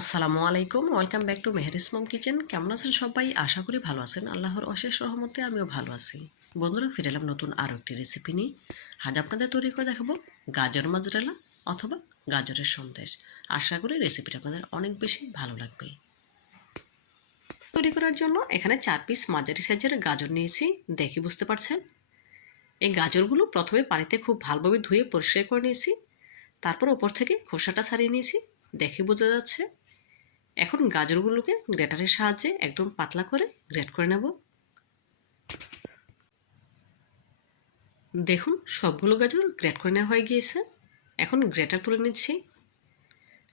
আসসালামু আলাইকুম welcome back to Mehris mom kitchen কেমন আছেন সবাই? আশা করি ভালো আছেন। আল্লাহর অশেষ রহমতে আমিও ভালো আছি। বন্ধুরা, ফিরে এলাম নতুন আরও একটি রেসিপি নিয়ে। আজ আপনাদের তৈরি করে দেখাবো গাজর মাজরেলা অথবা গাজরের সন্দেশ। আশা করি রেসিপিটা আপনাদের অনেক বেশি ভালো লাগবে। তৈরি করার জন্য এখানে চার পিস মাঝারি সাইজের গাজর নিয়েছি। দেখে বুঝতে পারছেন? এই গাজরগুলো প্রথমে পানিতে খুব ভালোভাবে ধুয়ে পরিষ্কার করে নিয়েছি। তারপর ওপর থেকে খোসাটা ছাড়িয়ে নিয়েছি। দেখে বোঝা যাচ্ছে এখন গাজরগুলোকে গ্রেটারের সাহায্যে একদম পাতলা করে গ্রেট করে নেব। দেখুন, সবগুলো গাজর গ্রেট করে নেওয়া হয়ে গিয়েছে। এখন গ্রেটার তুলে নিচ্ছি।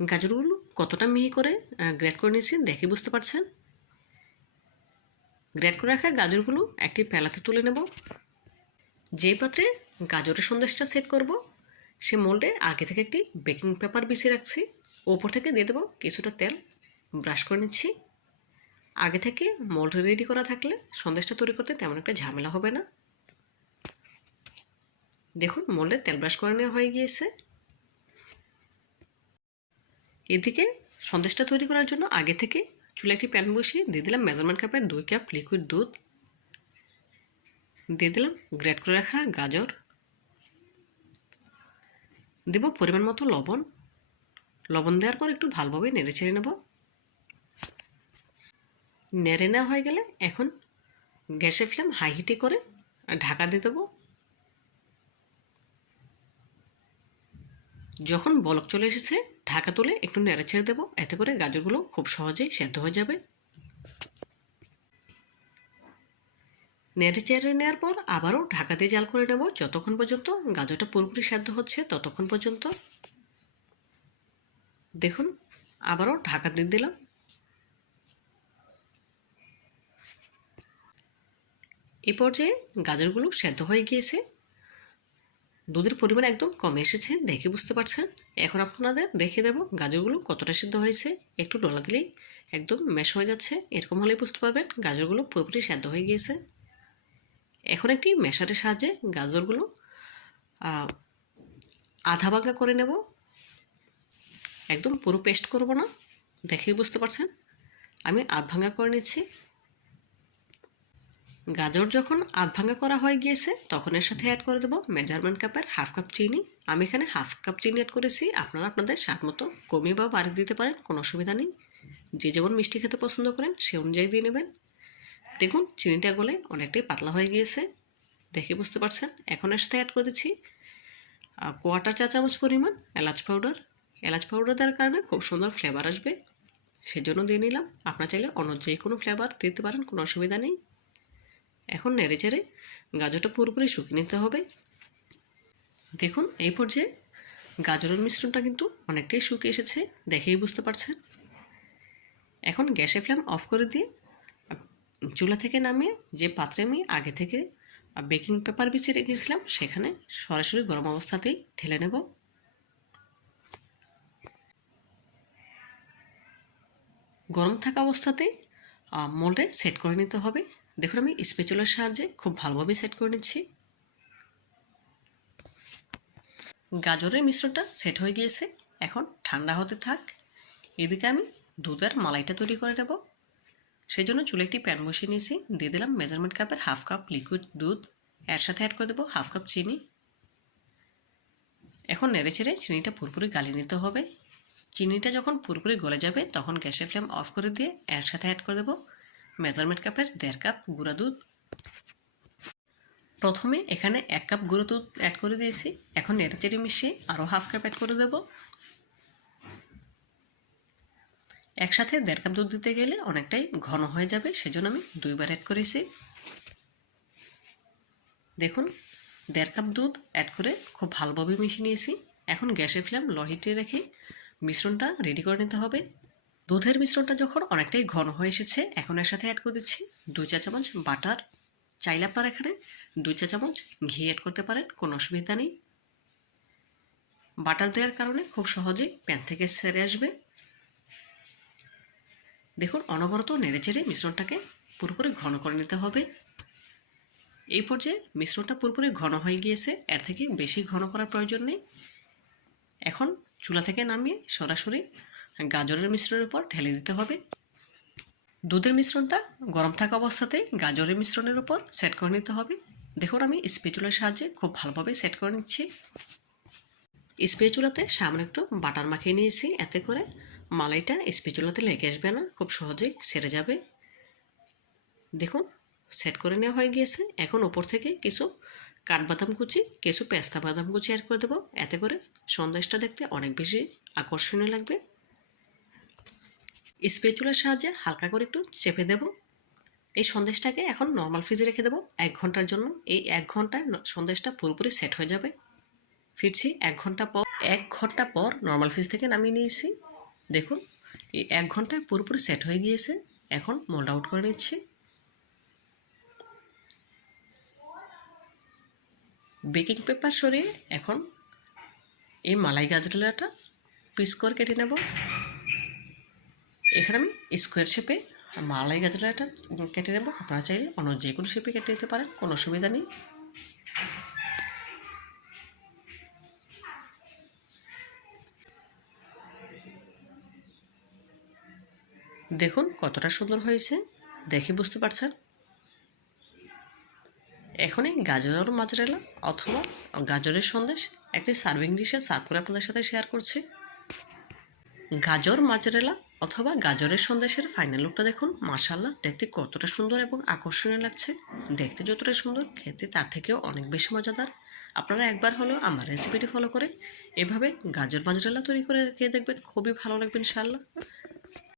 গাজরগুলো কতটা মিহি করে গ্রেট করে নিচ্ছি দেখে বুঝতে পারছেন? গ্রেট করে রাখা গাজরগুলো একটি পেলাতে তুলে নেব। যে পাত্রে গাজরের সন্দেশটা সেট করব, সে মোল্ডে আগে থেকে একটি বেকিং পেপার বিছিয়ে রাখছি। ওপর থেকে দিয়ে দেবো কিছুটা তেল। ব্রাশ করে নিচ্ছি। আগে থেকে মোল্ড রেডি করা থাকলে সন্দেশটা তৈরি করতে তেমন একটা ঝামেলা হবে না। দেখুন মোল্ডে তেল ব্রাশ করে নেওয়া হয়ে গিয়েছে। এদিকে সন্দেশটা তৈরি করার জন্য আগে থেকে চুলে একটি প্যান বসিয়ে দিয়ে দিলাম মেজারমেন্ট কাপের দুই কাপ লিকুইড দুধ। দিয়ে দিলাম গ্রেট করে রাখা গাজর। দেব পরিমাণ মতো লবণ। লবণ দেওয়ার পর একটু ভালোভাবে নেড়ে ছেড়ে নেব। নেড়ে নেওয়া হয়ে গেলে এখন গ্যাসের ফ্লেম হাই হিটে করে ঢাকা দিয়ে দেবো। যখন বলক চলে এসেছে, ঢাকা তুলে একটু নেড়ে ছেড়ে দেবো। এতে করে গাজরগুলো খুব সহজেই সেদ্ধ হয়ে যাবে। নেড়ে চেড়ে নেওয়ার পর আবারও ঢাকা দিয়ে জাল করে নেব। যতক্ষণ পর্যন্ত গাজরটা পুরোপুরি সেদ্ধ হচ্ছে, ততক্ষণ পর্যন্ত। দেখুন, আবারও ঢাকা দিয়ে দিলাম। এ পর্যায়ে গাজরগুলো সেদ্ধ হয়ে গিয়েছে। দুধের পরিমাণ একদম কমে এসেছে দেখে বুঝতে পারছেন? এখন আপনাদের দেখে দেব গাজরগুলো কতটা সিদ্ধ হয়েছে। একটু ডলা দিলেই একদম মেশ হয়ে যাচ্ছে। এরকম হলেই বুঝতে পারবেন গাজরগুলো পুরোপুরি সেদ্ধ হয়ে গিয়েছে। এখন একটি মেশারের সাহায্যে গাজরগুলো আধা ভাঙা করে নেব। একদম পুরো পেস্ট করব না। দেখেই বুঝতে পারছেন? আমি আধ ভাঙা করে নিচ্ছি। গাজর যখন আধ ভাঙা করা হয়ে গিয়েছে, তখন এর সাথে অ্যাড করে দেবো মেজারমেন্ট কাপের হাফ কাপ চিনি। আমি এখানে হাফ কাপ চিনি অ্যাড করেছি। আপনারা আপনাদের স্বাদ মতো কমিয়ে বা বাড়িয়ে দিতে পারেন, কোনো অসুবিধা নেই। যে যেমন মিষ্টি খেতে পছন্দ করেন, সে অনুযায়ী দিয়ে নেবেন। দেখুন, চিনিটা গলে অনেকটাই পাতলা হয়ে গিয়েছে। দেখে বুঝতে পারছেন? এখন এর সাথে অ্যাড করে দিচ্ছি কোয়াটার চা চামচ পরিমাণ এলাচ পাউডার এলাচ পাউডার দেওয়ার কারণে খুব সুন্দর ফ্লেভার আসবে। সেজন্য দিয়ে নিলাম। আপনার চাইলে অন্য যে কোনো ফ্লেভার দিতে পারেন, কোনো অসুবিধা নেই। এখন নেড়ে চেড়ে গাজরটা পুরোপুরি শুকিয়ে নিতে হবে। দেখুন, এই পর্যায়ে গাজরের মিশ্রণটা কিন্তু অনেকটাই শুকিয়ে এসেছে, দেখেই বুঝতে পারছেন। এখন গ্যাসের ফ্লেম অফ করে দিয়ে চুলা থেকে নামিয়ে যে পাত্রে আমি আগে থেকে বেকিং পেপার বিছিয়ে রেখেছিলাম, সেখানে সরাসরি গরম অবস্থাতেই ঢেলে নেব। গরম থাকা অবস্থাতেই মোল্ডে সেট করে নিতে হবে। দেখুন আমি স্পেচুলার সাহায্যে খুব ভালোভাবে সেট করে নিচ্ছি। গাজরের মিশ্রণটা সেট হয়ে গিয়েছে। এখন ঠান্ডা হতে থাক। এদিকে আমি দুধের মালাইটা তৈরি করে নেব। সেই জন্য চুলে একটি প্যান বসিয়ে নিয়েছি। দিয়ে দিলাম মেজারমেন্ট কাপের হাফ কাপ লিকুইড দুধ। এর সাথে অ্যাড করে দেবো হাফ কাপ চিনি। এখন নেড়ে চেড়ে চিনিটা পুরোপুরি গালিয়ে নিতে হবে। চিনিটা যখন পুরোপুরি গলে যাবে, তখন গ্যাসের ফ্লেম অফ করে দিয়ে এর সাথে অ্যাড করে দেবো। মেজারমেন্ট কাপের দেড় কাপ গুঁড়া দুধ। প্রথমে এখানে এক কাপ গুঁড়ো দুধ অ্যাড করে দিয়েছি। এখন নেড়ে চেড়ে মিশিয়ে আরও হাফ কাপ অ্যাড করে দেবো। একসাথে দেড় কাপ দুধ দিতে গেলে অনেকটাই ঘন হয়ে যাবে, সেজন্য আমি দুইবার অ্যাড করেছি। দেখুন, দেড় কাপ দুধ অ্যাড করে খুব ভালোভাবে মিশিয়ে নিয়েছি। এখন গ্যাসের ফ্লেম লো হিটে রেখে মিশ্রণটা রেডি করে নিতে হবে। দুধের মিশ্রণটা যখন অনেকটাই ঘন হয়ে এসেছে, এখন এর সাথে অ্যাড করে দিচ্ছি দুই চা চামচ বাটার চাইলে আপনার এখানে দুই চা চামচ ঘি অ্যাড করতে পারেন, কোনো অসুবিধা নেই। বাটার দেওয়ার কারণে খুব সহজেই প্যান থেকে সেরে আসবে। দেখুন, অনবরত নেড়েচেড়ে মিশ্রণটাকে পুরোপুরি ঘন করে নিতে হবে। এই পর্যায়ে মিশ্রণটা পুরোপুরি ঘন হয়ে গিয়েছে, এর থেকে বেশি ঘন করার প্রয়োজন নেই। এখন চুলা থেকে নামিয়ে সরাসরি গাজরের মিশ্রণের উপর ঢেলে দিতে হবে। দুধের মিশ্রণটা গরম থাকা অবস্থাতেই গাজরের মিশ্রণের উপর সেট করে নিতে হবে। দেখুন আমি স্পেচুলার সাহায্যে খুব ভালোভাবে সেট করে নিচ্ছি। স্পেচুলাতে সামনে একটু বাটার মাখিয়ে নিয়েছি, এতে করে মালাইটা স্পেচুলাতে লেগে আসবে না, খুব সহজেই সেরে যাবে। দেখুন সেট করে নেওয়া হয়ে গিয়েছে। এখন ওপর থেকে কিছু কাঠবাদাম কুচি, কিছু পেস্তা বাদাম কুচি অ্যাড করে দেবো। এতে করে সন্দেশটা দেখতে অনেক বেশি আকর্ষণীয় লাগবে। স্পেচুলার সাহায্যে হালকা করে একটু চেপে দেব। এই সন্দেশটাকে এখন নর্মাল ফ্রিজে রেখে দেবো। এক ঘণ্টার জন্য এই এক ঘন্টায় সন্দেশটা পুরোপুরি সেট হয়ে যাবে। ফিরছি এক ঘণ্টা পর, এক ঘণ্টা পর নর্মাল ফ্রিজ থেকে নামিয়ে নিয়েছি। দেখুন, এই এক ঘন্টায় পুরোপুরি সেট হয়ে গিয়েছে। এখন মোল্ড আউট করে নিচ্ছি। বেকিং পেপার সরিয়ে এখন এই মালাই গাজরেলাটা পিস করে কেটে নেব। এখানে আমি স্কোয়ার শেপে মালাই গাজরেলাটা কেটে নেব। আপনারা চাইলে অন্য যে কোনো শেপে কেটে নিতে পারেন, কোনো অসুবিধা নেই। দেখুন কতটা সুন্দর হয়েছে, দেখে বুঝতে পারছেন? এখনই গাজর মাজরেলা অথবা গাজরের সন্দেশ একটি সার্ভিং ডিশে সার্ভ করে আপনাদের সাথে শেয়ার করছি। গাজর, মাজরেলা অথবা গাজরের সন্দেশের ফাইনাল লুকটা দেখুন। মাসাল্লাহ দেখতে কতটা সুন্দর এবং আকর্ষণীয় লাগছে। দেখতে যতটা সুন্দর, খেতে তার থেকেও অনেক বেশি মজাদার। আপনারা একবার হলো আমার রেসিপিটি ফলো করে এভাবে গাজর, মাজরেলা তৈরি করে খেয়ে দেখবেন। খুবই ভালো লাগবে ইনশাআল্লাহ।